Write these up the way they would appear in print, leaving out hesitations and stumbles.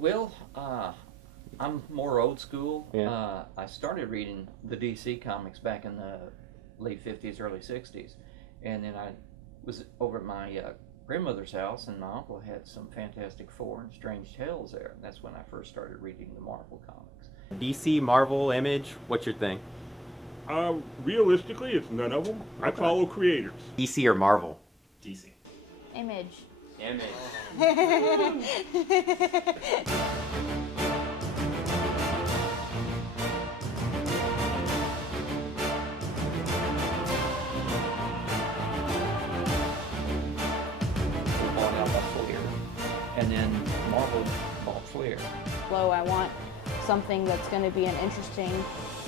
Well, I'm more old school. Yeah. I started reading the DC comics back in the late 50s, early 60s. And then I was over at my grandmother's house, and my uncle had some Fantastic Four and Strange Tales there. And that's when I first started reading the Marvel comics. DC, Marvel, Image, what's your thing? Realistically, it's none of them. I follow creators. DC or Marvel? DC. Image. Image. Bought out by Flair. And then Marvel bought Flair. Low, I want something that's going to be an interesting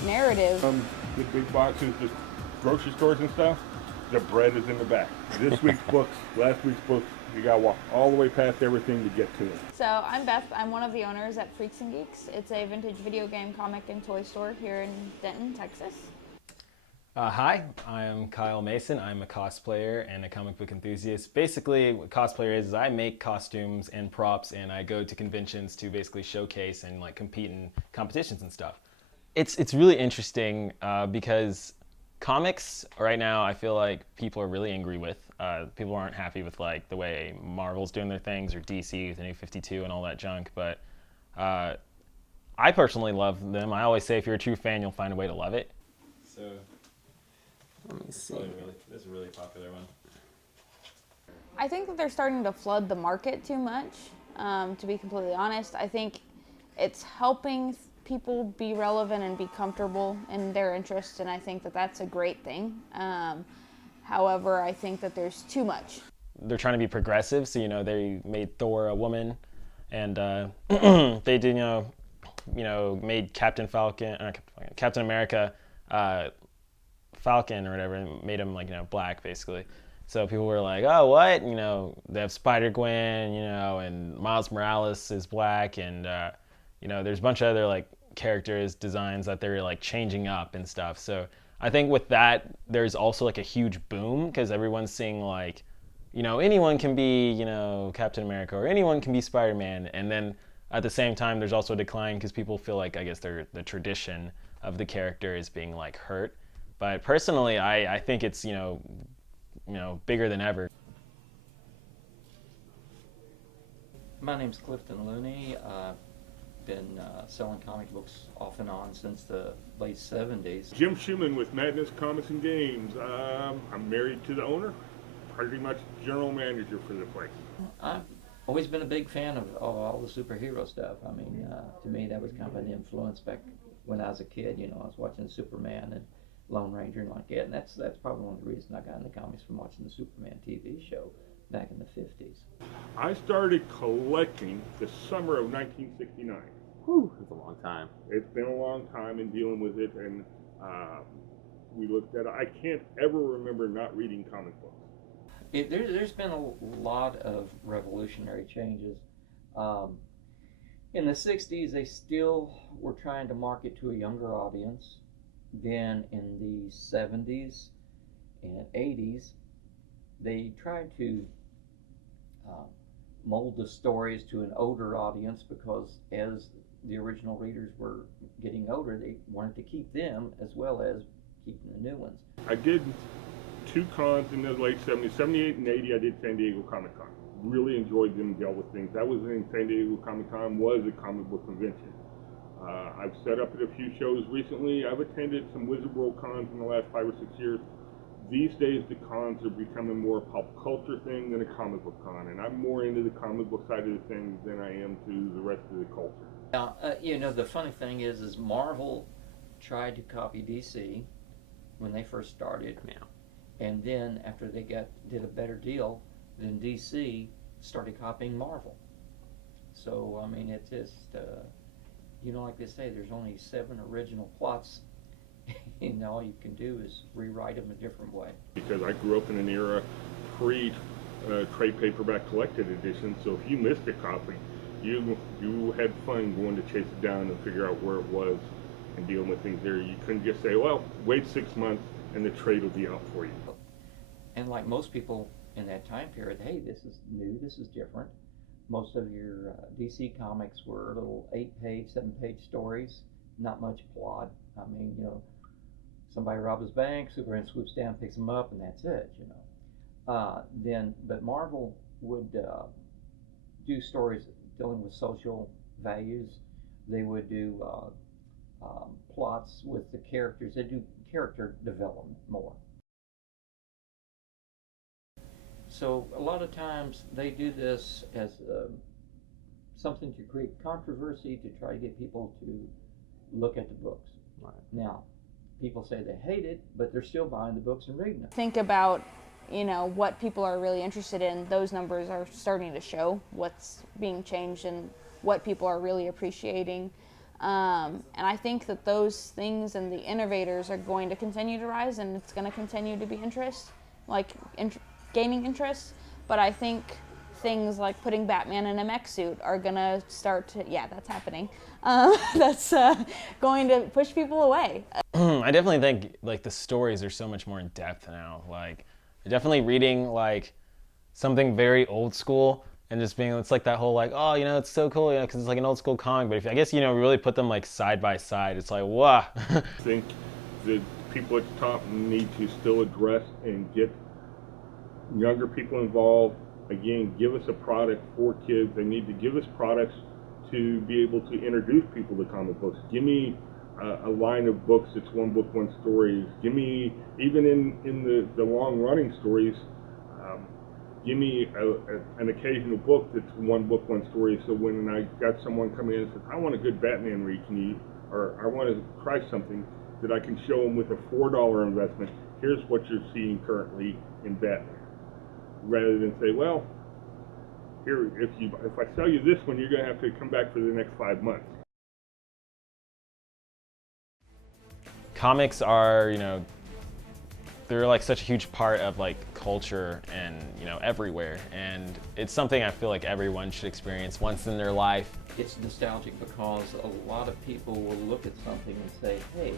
narrative. The big boxes, just grocery stores and stuff, the bread is in the back. This week's books, last week's books, you gotta walk all the way past everything to get to it. So I'm Beth. I'm one of the owners at Freaks and Geeks. It's a vintage video game, comic, and toy store here in Denton, Texas. Hi, I'm Kyle Mason. I'm a cosplayer and a comic book enthusiast. Basically, what cosplayer is I make costumes and props, and I go to conventions to basically showcase and like compete in competitions and stuff. It's really interesting because comics right now I feel like people are really angry with. People aren't happy with like the way Marvel's doing their things or DC with the new 52 and all that junk. But I personally love them. I always say if you're a true fan, you'll find a way to love it. So. Let me see. This is a really popular one. I think that they're starting to flood the market too much, to be completely honest. I think it's helping people be relevant and be comfortable in their interests, and I think that that's a great thing. However, I think that there's too much. They're trying to be progressive, so they made Thor a woman, and they did made Captain America Falcon or whatever, and made him black basically. So people were like, oh, what? They have Spider-Gwen, and Miles Morales is black, and there's a bunch of other characters designs that they're changing up and stuff. So I think with that, there's also a huge boom because everyone's seeing anyone can be Captain America or anyone can be Spider-Man, and then at the same time there's also a decline because people feel like I guess the tradition of the character is being hurt. But personally, I think it's bigger than ever. My name's Clifton Looney. I've been selling comic books off and on since the late 70s. Jim Schumann with Madness Comics and Games. I'm married to the owner, pretty much general manager for the place. I've always been a big fan of all the superhero stuff. I mean, to me that was kind of an influence back when I was a kid. I was watching Superman and Lone Ranger and like that, and that's probably one of the reasons I got into comics from watching the Superman TV show back in the 50s. I started collecting the summer of 1969. Whew, that's a long time. It's been a long time in dealing with it, and we looked at it. I can't ever remember not reading comic books. There's been a lot of revolutionary changes. In the 60s, they still were trying to market to a younger audience. Then in the 70s and 80s, they tried to mold the stories to an older audience because as the original readers were getting older, they wanted to keep them as well as keeping the new ones. I did 2 cons in the late 70s, 78 and 80. I did San Diego Comic Con. Really enjoyed them, dealt with things. That was in San Diego Comic Con, was a comic book convention. I've set up at a few shows recently. I've attended some Wizard World cons in the last 5 or 6 years. These days, the cons are becoming more a pop culture thing than a comic book con, and I'm more into the comic book side of the thing than I am to the rest of the culture. Now, the funny thing is Marvel tried to copy DC when they first started, and then after they did a better deal, then DC started copying Marvel. So I mean, it's just. Like they say, there's only 7 original plots, and all you can do is rewrite them a different way. Because I grew up in an era pre-trade paperback collected edition, so if you missed a copy, you had fun going to chase it down and figure out where it was and dealing with things there. You couldn't just say, well, wait 6 months and the trade will be out for you. And like most people in that time period, hey, this is new, this is different. most of your DC comics were little 8-page, 7-page stories, not much plot. I mean, you know, somebody robs his bank, Superman swoops down, picks him up, and that's it, you know. But Marvel would do stories dealing with social values. They would do plots with the characters. They do character development more. So a lot of times they do this as something to create controversy, to try to get people to look at the books. Right. Now, people say they hate it, but they're still buying the books and reading them. Think about, you know, what people are really interested in. Those numbers are starting to show what's being changed and what people are really appreciating. And I think that those things and the innovators are going to continue to rise, and it's going to continue to be gaining interest. But I think things like putting Batman in a mech suit are going to start to, yeah, that's happening. That's going to push people away. I definitely think like the stories are so much more in depth now. Like, definitely reading like something very old school and just being, it's like that whole like, oh, you know, it's so cool, you know, because it's like an old school comic. But if I guess, you know, really put them like side by side, it's like, wow. I think the people at the top need to still address and get younger people involved. Again, give us a product for kids. They need to give us products to be able to introduce people to comic books. Give me a line of books that's one book, one story. Give me, even in the long running stories, give me an occasional book that's one book, one story. So when I got someone coming in and says, I want a good Batman read, or I want to try something, that I can show them with a $4 investment, here's what you're seeing currently in Batman. Rather than say, well, here, if I sell you this one, you're going to have to come back for the next 5 months. Comics are, you know, they're like such a huge part of like culture and, you know, everywhere. And it's something I feel like everyone should experience once in their life. It's nostalgic because a lot of people will look at something and say, hey,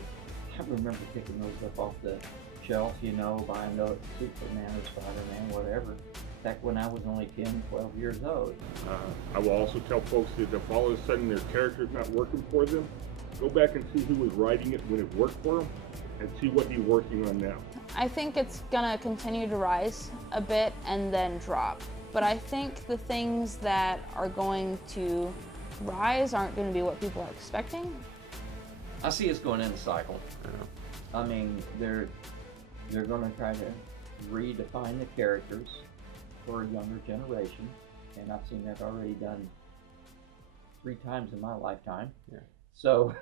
I remember picking those up off the shelf, you know, buying the Superman or Spider-Man, whatever, back when I was only 10, 12 years old. I will also tell folks that if all of a sudden their character's not working for them, go back and see who was writing it when it worked for them and see what he's working on now. I think it's gonna continue to rise a bit and then drop. But I think the things that are going to rise aren't gonna be what people are expecting. I see us going in a cycle. I mean, they're going to try to redefine the characters for a younger generation, and I've seen that already done 3 times in my lifetime. Yeah. So